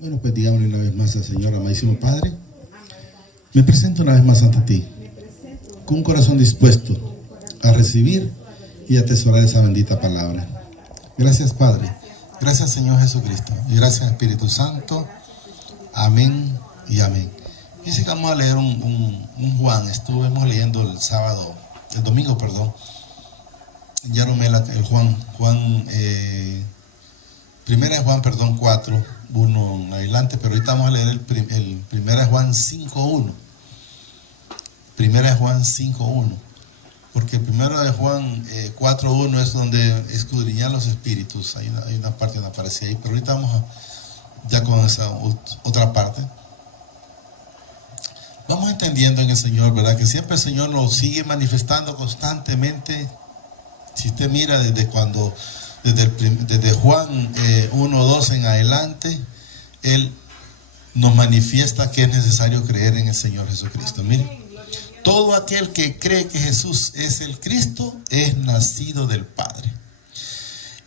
Bueno, pues digámosle una vez más al Señor, amadísimo Padre, me presento una vez más ante ti, con un corazón dispuesto a recibir y atesorar esa bendita palabra. Gracias, Padre. Gracias, Señor Jesucristo. Y gracias, Espíritu Santo. Amén y amén. Dice que vamos a leer un Juan. Estuvimos leyendo el domingo, ya no me el Juan, primera de Juan, 4, 1 en adelante, pero ahorita vamos a leer el primera de Juan 5.1. Primera de Juan 5.1. Porque el primero de Juan 4.1 es donde escudriñan los espíritus. Hay una parte donde aparece ahí, pero ahorita vamos ya con esa otra parte. Vamos entendiendo en el Señor, ¿verdad? Que siempre el Señor nos sigue manifestando constantemente. Si usted mira desde Juan 1.2 en adelante, Él nos manifiesta que es necesario creer en el Señor Jesucristo. Mire, todo aquel que cree que Jesús es el Cristo es nacido del Padre.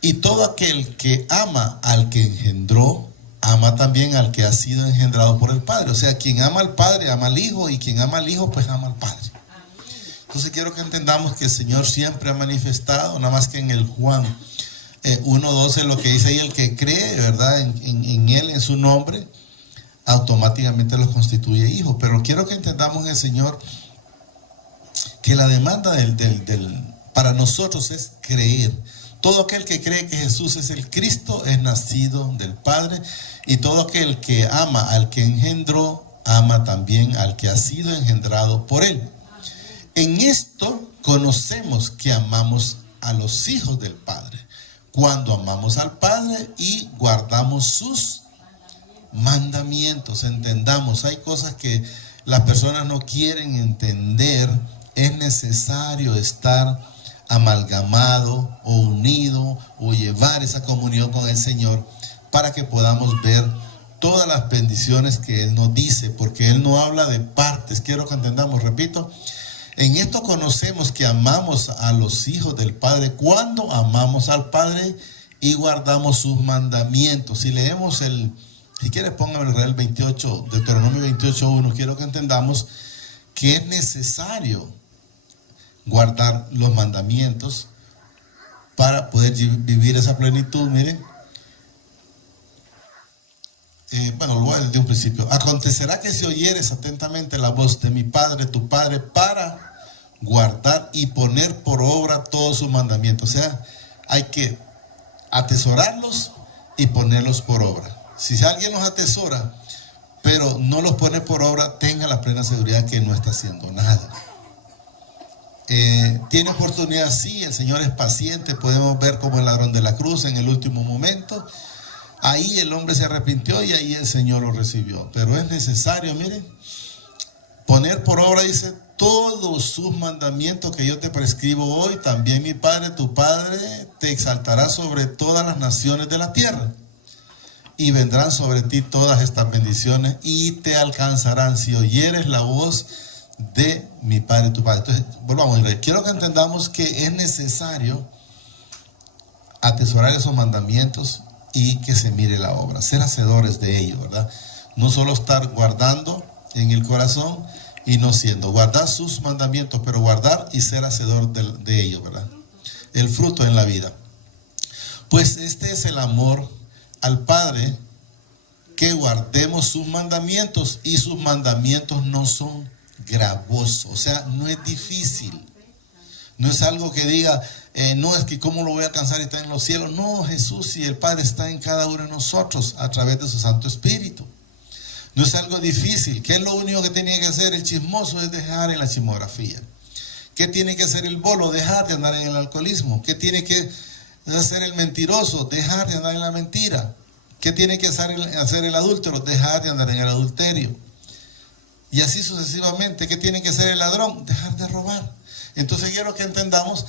Y todo aquel que ama al que engendró, ama también al que ha sido engendrado por el Padre. O sea, quien ama al Padre, ama al Hijo, y quien ama al Hijo, pues ama al Padre. Entonces quiero que entendamos que el Señor siempre ha manifestado, nada más que en el Juan 1.12 lo que dice ahí, el que cree, ¿verdad? En Él, en su nombre, automáticamente los constituye hijos. Pero quiero que entendamos en el Señor que la demanda para nosotros es creer. Todo aquel que cree que Jesús es el Cristo es nacido del Padre, y todo aquel que ama al que engendró, ama también al que ha sido engendrado por Él. En esto conocemos que amamos a los hijos del Padre, cuando amamos al Padre y guardamos sus mandamientos. Entendamos, hay cosas que las personas no quieren entender. Es necesario estar amalgamado o unido o llevar esa comunión con el Señor para que podamos ver todas las bendiciones que Él nos dice, porque Él no habla de partes. Quiero que entendamos, repito, en esto conocemos que amamos a los hijos del Padre cuando amamos al Padre y guardamos sus mandamientos. Si leemos si quieres póngame el Real 28, Deuteronomio 28.1, quiero que entendamos que es necesario guardar los mandamientos para poder vivir esa plenitud. Miren, lo voy a decir desde un principio. Acontecerá que si oyeres atentamente la voz de mi Padre, tu Padre, para guardar y poner por obra todos sus mandamientos. O sea, hay que atesorarlos y ponerlos por obra. Si alguien los atesora, pero no los pone por obra, tenga la plena seguridad que no está haciendo nada. Tiene oportunidad, sí, el Señor es paciente. Podemos ver como el ladrón de la cruz en el último momento. Ahí el hombre se arrepintió y ahí el Señor lo recibió. Pero es necesario, miren, poner por obra, dice, todos sus mandamientos que yo te prescribo hoy. También mi Padre, tu Padre, te exaltará sobre todas las naciones de la tierra. Y vendrán sobre ti todas estas bendiciones y te alcanzarán si oyeres la voz de mi Padre, tu Padre. Entonces, volvamos a ver. Quiero que entendamos que es necesario atesorar esos mandamientos y que se mire la obra, ser hacedores de ellos, ¿verdad? No solo estar guardando en el corazón y no siendo, guardar sus mandamientos, pero guardar y ser hacedor de ellos, ¿verdad? El fruto en la vida. Pues este es el amor al Padre, que guardemos sus mandamientos, y sus mandamientos no son gravosos, o sea, no es difícil. No es algo que diga, no es que cómo lo voy a alcanzar y está en los cielos. No, Jesús y el Padre está en cada uno de nosotros a través de su Santo Espíritu. No es algo difícil. ¿Qué es lo único que tiene que hacer el chismoso? Es dejar en la chismografía. ¿Qué tiene que hacer el bolo? Dejar de andar en el alcoholismo. ¿Qué tiene que hacer el mentiroso? Dejar de andar en la mentira. ¿Qué tiene que hacer el adúltero? Dejar de andar en el adulterio. Y así sucesivamente. ¿Qué tiene que hacer el ladrón? Dejar de robar. Entonces quiero que entendamos,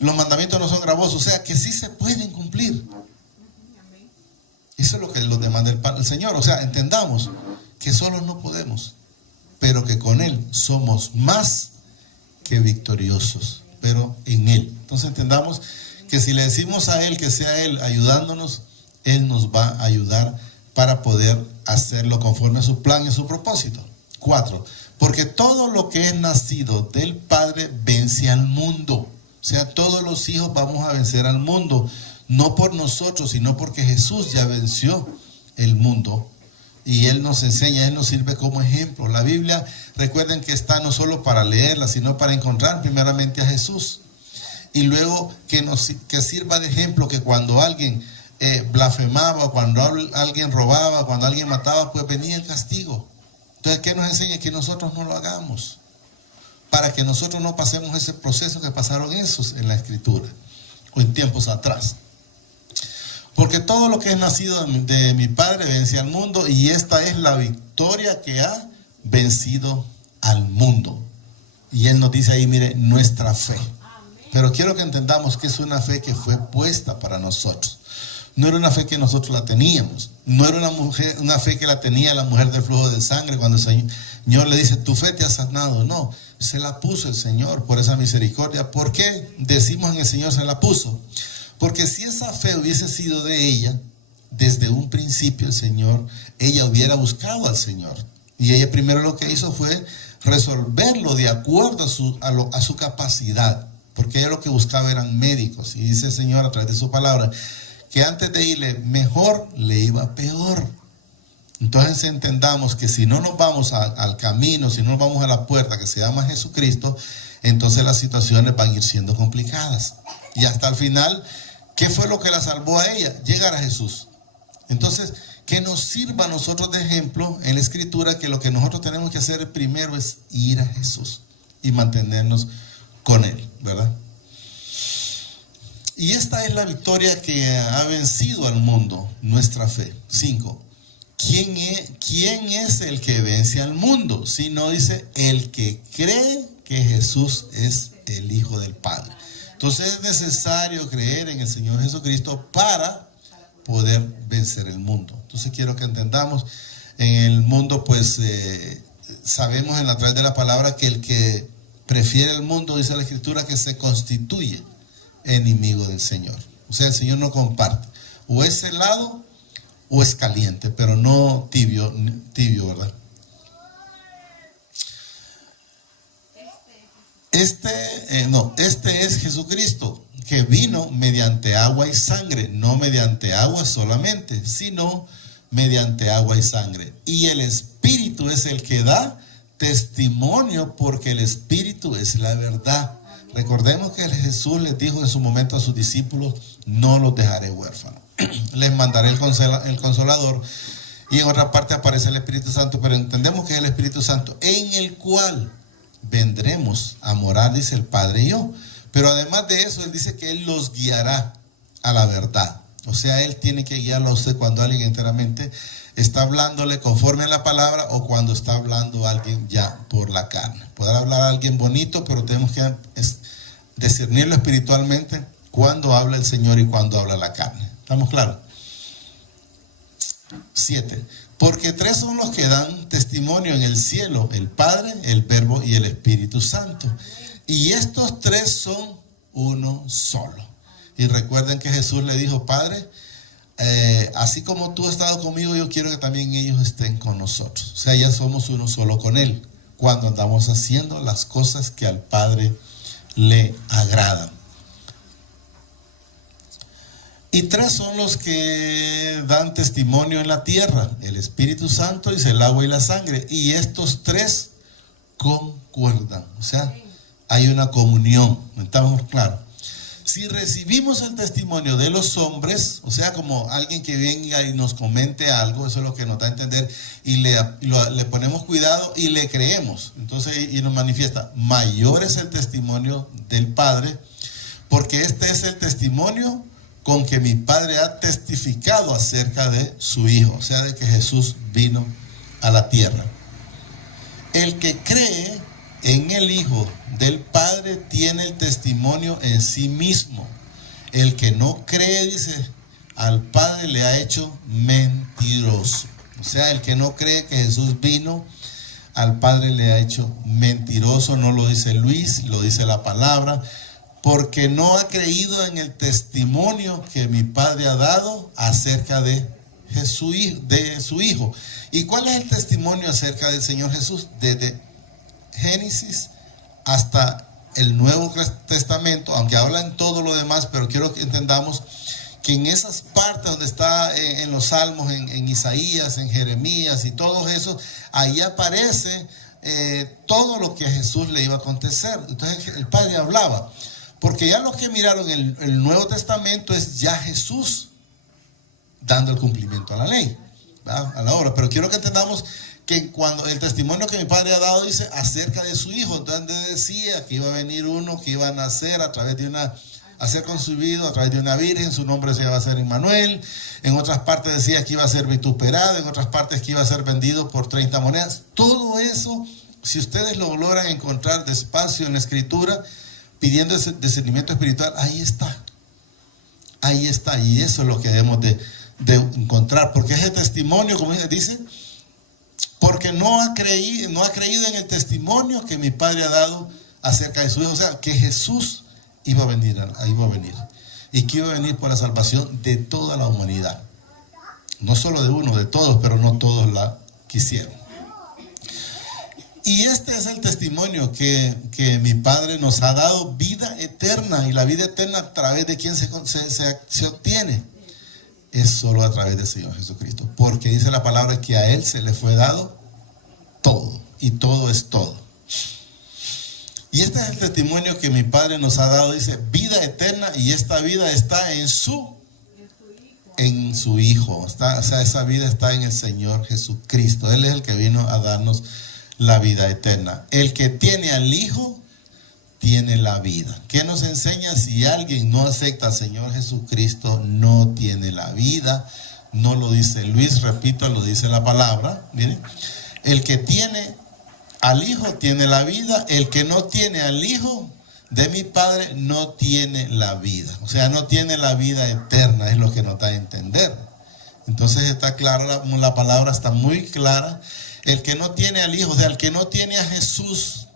los mandamientos no son gravosos, o sea que sí se pueden cumplir. Eso es lo que nos demanda el Señor. O sea, entendamos que solos no podemos, pero que con Él somos más que victoriosos, pero en Él. Entonces entendamos que si le decimos a Él que sea Él ayudándonos, Él nos va a ayudar para poder hacerlo conforme a su plan y a su propósito. 4. Porque todo lo que es nacido del Padre vence al mundo. O sea, todos los hijos vamos a vencer al mundo. No por nosotros, sino porque Jesús ya venció el mundo. Y Él nos enseña, Él nos sirve como ejemplo. La Biblia, recuerden que está no solo para leerla, sino para encontrar primeramente a Jesús. Y luego que sirva de ejemplo, que cuando alguien blasfemaba, cuando alguien robaba, cuando alguien mataba, pues venía el castigo. Entonces, ¿qué nos enseña? Que nosotros no lo hagamos, para que nosotros no pasemos ese proceso que pasaron esos en la Escritura o en tiempos atrás. Porque todo lo que es nacido de mi Padre vence al mundo, y esta es la victoria que ha vencido al mundo. Y Él nos dice ahí, mire, nuestra fe. Pero quiero que entendamos que es una fe que fue puesta para nosotros. No era una fe que nosotros la teníamos. No era una fe que la tenía la mujer del flujo de sangre cuando el Señor le dice, tu fe te ha sanado. No, se la puso el Señor por esa misericordia. ¿Por qué decimos en el Señor se la puso? Porque si esa fe hubiese sido de ella, desde un principio ella hubiera buscado al Señor. Y ella primero lo que hizo fue resolverlo de acuerdo a su capacidad. Porque ella lo que buscaba eran médicos. Y dice el Señor a través de su palabra, que antes de irle mejor, le iba peor. Entonces entendamos que si no nos vamos al camino, si no nos vamos a la puerta que se llama Jesucristo, entonces las situaciones van a ir siendo complicadas. Y hasta el final, ¿qué fue lo que la salvó a ella? Llegar a Jesús. Entonces, que nos sirva a nosotros de ejemplo en la Escritura, que lo que nosotros tenemos que hacer primero es ir a Jesús y mantenernos con Él, ¿verdad? Y esta es la victoria que ha vencido al mundo, nuestra fe. 5. ¿Quién es el que vence al mundo? Si no, dice, el que cree que Jesús es el Hijo del Padre. Entonces es necesario creer en el Señor Jesucristo para poder vencer el mundo. Entonces quiero que entendamos, en el mundo pues sabemos a través de la palabra que el que prefiere el mundo, dice la Escritura, que se constituye enemigo del Señor. O sea, el Señor no comparte. O es helado o es caliente, pero no tibio, ¿verdad? Este es Jesucristo, que vino mediante agua y sangre, no mediante agua solamente, sino mediante agua y sangre. Y el Espíritu es el que da testimonio, porque el Espíritu es la verdad. Recordemos que Jesús les dijo en su momento a sus discípulos, no los dejaré huérfanos, les mandaré el Consolador. Y en otra parte aparece el Espíritu Santo, pero entendemos que es el Espíritu Santo, en el cual vendremos a morar, dice el Padre y yo. Pero además de eso, Él dice que Él los guiará a la verdad. O sea, Él tiene que guiarlo a usted cuando alguien enteramente está hablándole conforme a la palabra, o cuando está hablando a alguien ya por la carne. Poder hablar a alguien bonito, pero tenemos que discernirlo espiritualmente cuando habla el Señor y cuando habla la carne. ¿Estamos claros? 7. Porque 3 son los que dan testimonio en el cielo: el Padre, el Verbo y el Espíritu Santo. Y estos 3 son uno solo. Y recuerden que Jesús le dijo, Padre, así como tú has estado conmigo, yo quiero que también ellos estén con nosotros. O sea, ya somos uno solo con Él, cuando andamos haciendo las cosas que al Padre le agradan. Y 3 son los que dan testimonio en la tierra: el Espíritu Santo, dice, el agua y la sangre. Y estos 3 concuerdan. O sea, hay una comunión. ¿Estamos claros? Si recibimos el testimonio de los hombres, o sea, como alguien que venga y nos comente algo, eso es lo que nos da a entender, y le ponemos cuidado y le creemos. Entonces, y nos manifiesta, mayor es el testimonio del Padre, porque este es el testimonio con que mi Padre ha testificado acerca de su Hijo, o sea, de que Jesús vino a la tierra. El que cree en el Hijo del Padre tiene el testimonio en sí mismo. El que no cree, dice, al Padre le ha hecho mentiroso. O sea, el que no cree que Jesús vino, al Padre le ha hecho mentiroso. No lo dice Luis, lo dice la palabra. Porque no ha creído en el testimonio que mi Padre ha dado acerca de de su Hijo. ¿Y cuál es el testimonio acerca del Señor Jesús? Desde Génesis hasta el Nuevo Testamento, aunque hablan todo lo demás, pero quiero que entendamos que en esas partes donde está en los Salmos, en Isaías, en Jeremías y todos esos, ahí aparece todo lo que a Jesús le iba a acontecer. Entonces el Padre hablaba, porque ya los que miraron el Nuevo Testamento es ya Jesús dando el cumplimiento a la ley, ¿verdad? A la obra. Pero quiero que entendamos que cuando el testimonio que mi Padre ha dado dice acerca de su Hijo, donde decía que iba a venir uno que iba a nacer a través de a ser concebido a través de una virgen, su nombre se iba a ser Emmanuel. En otras partes decía que iba a ser vituperado, en otras partes que iba a ser vendido por 30 monedas. Todo eso, si ustedes lo logran encontrar despacio en la Escritura, pidiendo ese discernimiento espiritual, ahí está. Ahí está, y eso es lo que debemos de encontrar, porque ese testimonio, como dice, porque no ha creído en el testimonio que mi Padre ha dado acerca de su Hijo. O sea, que Jesús iba a venir, y que iba a venir por la salvación de toda la humanidad, no solo de uno, de todos, pero no todos la quisieron. Y este es el testimonio que mi Padre nos ha dado, vida eterna, y la vida eterna a través de quien se obtiene, es solo a través del Señor Jesucristo, porque dice la palabra que a Él se le fue dado todo, y todo es todo. Y este es el testimonio que mi Padre nos ha dado, dice, vida eterna, y esta vida está en su Hijo. O sea, esa vida está en el Señor Jesucristo. Él es el que vino a darnos la vida eterna. El que tiene al Hijo, tiene la vida. ¿Qué nos enseña? Si alguien no acepta al Señor Jesucristo, no tiene la vida. No lo dice Luis, repito, lo dice la palabra. Miren, el que tiene al Hijo tiene la vida. El que no tiene al Hijo de mi Padre no tiene la vida. O sea, no tiene la vida eterna, es lo que nos da a entender. Entonces está clara, la palabra está muy clara. El que no tiene al Hijo, o sea, el que no tiene a Jesús,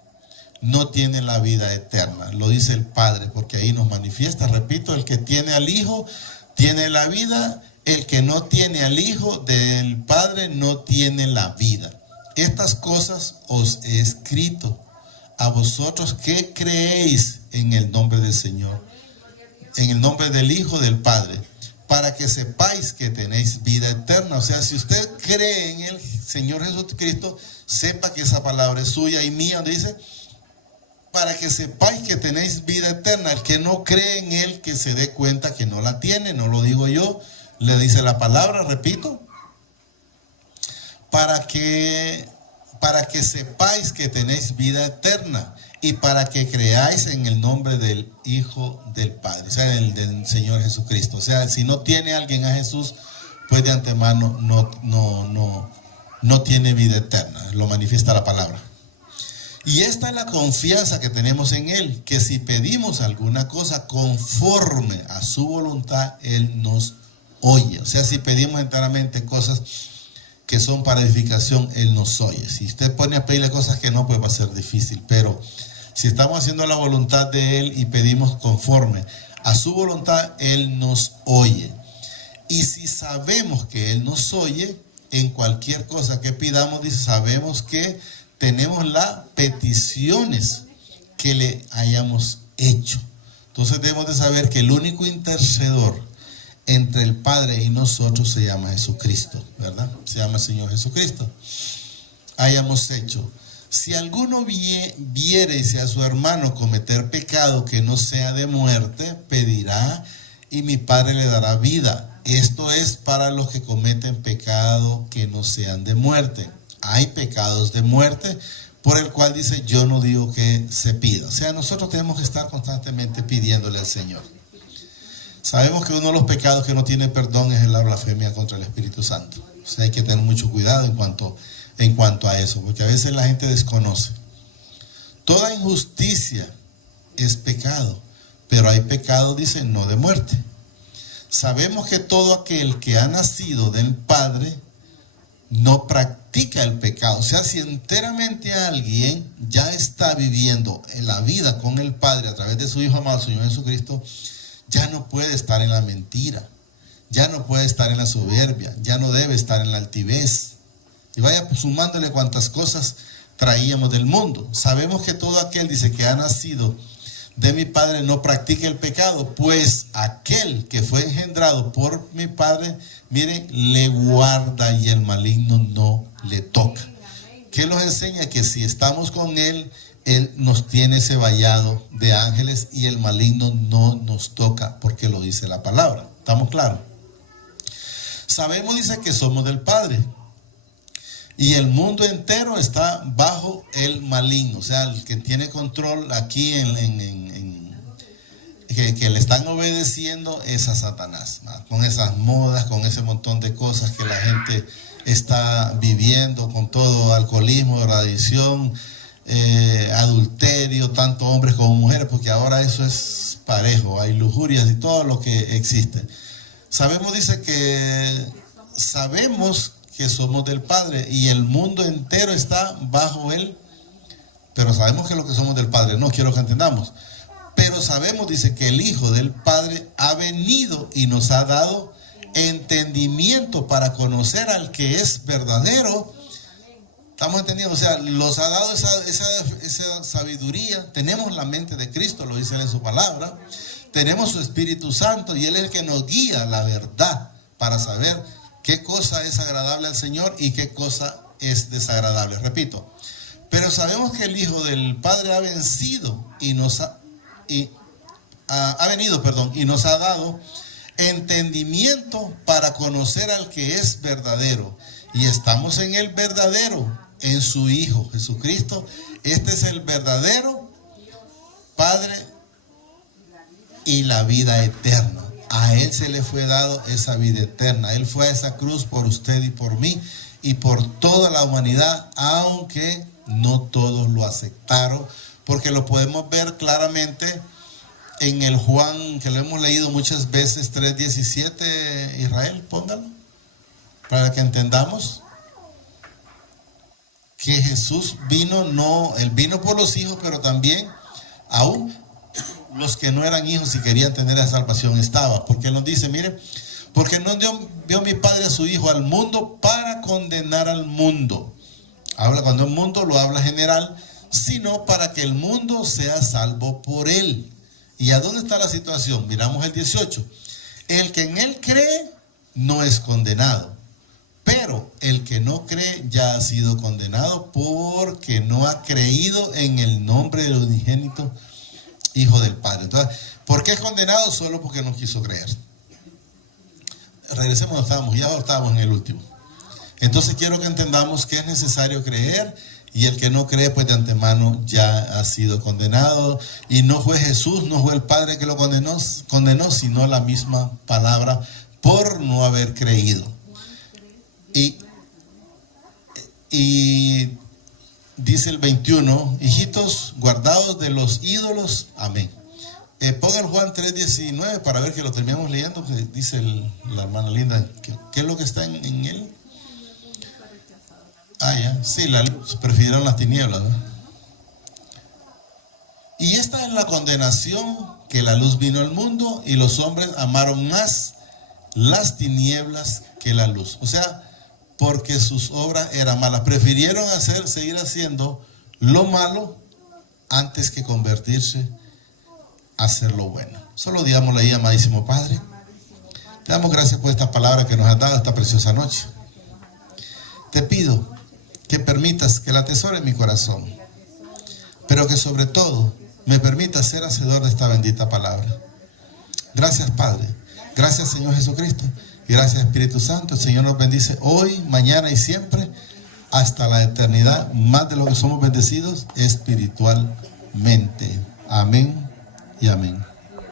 no tiene la vida eterna. Lo dice el Padre, porque ahí nos manifiesta, repito, el que tiene al Hijo tiene la vida. El que no tiene al Hijo del Padre no tiene la vida. Estas cosas os he escrito a vosotros que creéis en el nombre del Señor, en el nombre del Hijo del Padre, para que sepáis que tenéis vida eterna. O sea, si usted cree en el Señor Jesucristo, sepa que esa palabra es suya y mía, donde dice, para que sepáis que tenéis vida eterna. El que no cree en Él, que se dé cuenta que no la tiene, no lo digo yo, le dice la palabra, repito, para que sepáis que tenéis vida eterna y para que creáis en el nombre del Hijo del Padre, o sea, del Señor Jesucristo. O sea, si no tiene alguien a Jesús, pues de antemano no tiene vida eterna, lo manifiesta la palabra. Y esta es la confianza que tenemos en Él, que si pedimos alguna cosa conforme a su voluntad, Él nos oye. O sea, si pedimos enteramente cosas que son para edificación, Él nos oye. Si usted pone a pedirle cosas que no, pues va a ser difícil. Pero si estamos haciendo la voluntad de Él y pedimos conforme a su voluntad, Él nos oye. Y si sabemos que Él nos oye, en cualquier cosa que pidamos, dice, sabemos que tenemos las peticiones que le hayamos hecho. Entonces debemos de saber que el único intercedor entre el Padre y nosotros se llama Jesucristo, ¿verdad? Se llama el Señor Jesucristo. Hayamos hecho. Si alguno viere a su hermano cometer pecado que no sea de muerte, pedirá y mi Padre le dará vida. Esto es para los que cometen pecado que no sean de muerte. Hay pecados de muerte por el cual dice, yo no digo que se pida. O sea, nosotros tenemos que estar constantemente pidiéndole al Señor. Sabemos que uno de los pecados que no tiene perdón es la blasfemia contra el Espíritu Santo. O sea, hay que tener mucho cuidado en cuanto a eso, porque a veces la gente desconoce. Toda injusticia es pecado, pero hay pecado, dice, no de muerte. Sabemos que todo aquel que ha nacido del Padre no practica el pecado. O sea, si enteramente alguien ya está viviendo en la vida con el Padre a través de su Hijo amado, Señor Jesucristo, ya no puede estar en la mentira, ya no puede estar en la soberbia, ya no debe estar en la altivez. Y vaya sumándole cuantas cosas traíamos del mundo. Sabemos que todo aquel, dice, que ha nacido de mi Padre no practica el pecado, pues aquel que fue engendrado por mi Padre, miren, le guarda y el maligno no le toca. ¿Qué nos enseña? Que si estamos con Él, Él nos tiene ese vallado de ángeles y el maligno no nos toca, porque lo dice la palabra. ¿Estamos claros? Sabemos, dice, que somos del Padre. Y el mundo entero está bajo el maligno. O sea, el que tiene control aquí que le están obedeciendo es a Satanás, ¿no? Con esas modas, con ese montón de cosas que la gente está viviendo, con todo alcoholismo, drogadicción, adulterio, tanto hombres como mujeres, porque ahora eso es parejo, hay lujurias y todo lo que existe. Sabemos, dice, sabemos que somos del Padre y el mundo entero está bajo Él, pero sabemos que lo que somos del Padre, no quiero que entendamos, pero sabemos, dice, que el Hijo del Padre ha venido y nos ha dado entendimiento para conocer al que es verdadero. Estamos entendiendo, o sea, nos ha dado esa sabiduría. Tenemos la mente de Cristo, lo dice Él en su palabra, tenemos su Espíritu Santo y Él es el que nos guía la verdad para saber qué cosa es agradable al Señor y qué cosa es desagradable. Repito, pero sabemos que el Hijo del Padre ha vencido y nos ha dado entendimiento para conocer al que es verdadero. Y estamos en el verdadero, en su Hijo Jesucristo. Este es el verdadero Padre y la vida eterna. A Él se le fue dado esa vida eterna. Él fue a esa cruz por usted y por mí y por toda la humanidad, aunque no todos lo aceptaron, porque lo podemos ver claramente en el Juan, que lo hemos leído muchas veces, 3:17, Israel, póngalo, para que entendamos que Jesús vino, Él vino por los hijos, pero también aún los que no eran hijos y querían tener la salvación estaba, porque Él nos dice, mire, porque no dio mi Padre a su Hijo al mundo para condenar al mundo. Habla, cuando el mundo lo habla general, sino para que el mundo sea salvo por Él. ¿Y a dónde está la situación? Miramos el 18. El que en Él cree no es condenado, pero el que no cree ya ha sido condenado porque no ha creído en el nombre del unigénito Hijo del Padre. Entonces, ¿por qué es condenado? Solo porque no quiso creer. Regresemos, ya estábamos en el último. Entonces quiero que entendamos que es necesario creer, y el que no cree, pues de antemano ya ha sido condenado. Y no fue Jesús, no fue el Padre que lo condenó, sino la misma palabra por no haber creído. Y dice el 21, hijitos, guardados de los ídolos. Amén. Ponga el Juan 3:19 para ver que lo terminamos leyendo, que dice la hermana Linda, ¿qué es lo que está en él? Ya, sí, la luz, prefirieron las tinieblas, ¿no? Y esta es la condenación, que la luz vino al mundo y los hombres amaron más las tinieblas que la luz. O sea, porque sus obras eran malas. Prefirieron seguir haciendo lo malo antes que convertirse a hacer lo bueno. Solo digámosle ahí, amadísimo Padre, te damos gracias por esta palabra que nos has dado esta preciosa noche. Te pido que permitas que la atesore en mi corazón, pero que sobre todo me permitas ser hacedor de esta bendita palabra. Gracias, Padre. Gracias, Señor Jesucristo. Y gracias, Espíritu Santo. El Señor nos bendice hoy, mañana y siempre, hasta la eternidad, más de lo que somos bendecidos espiritualmente. Amén y amén.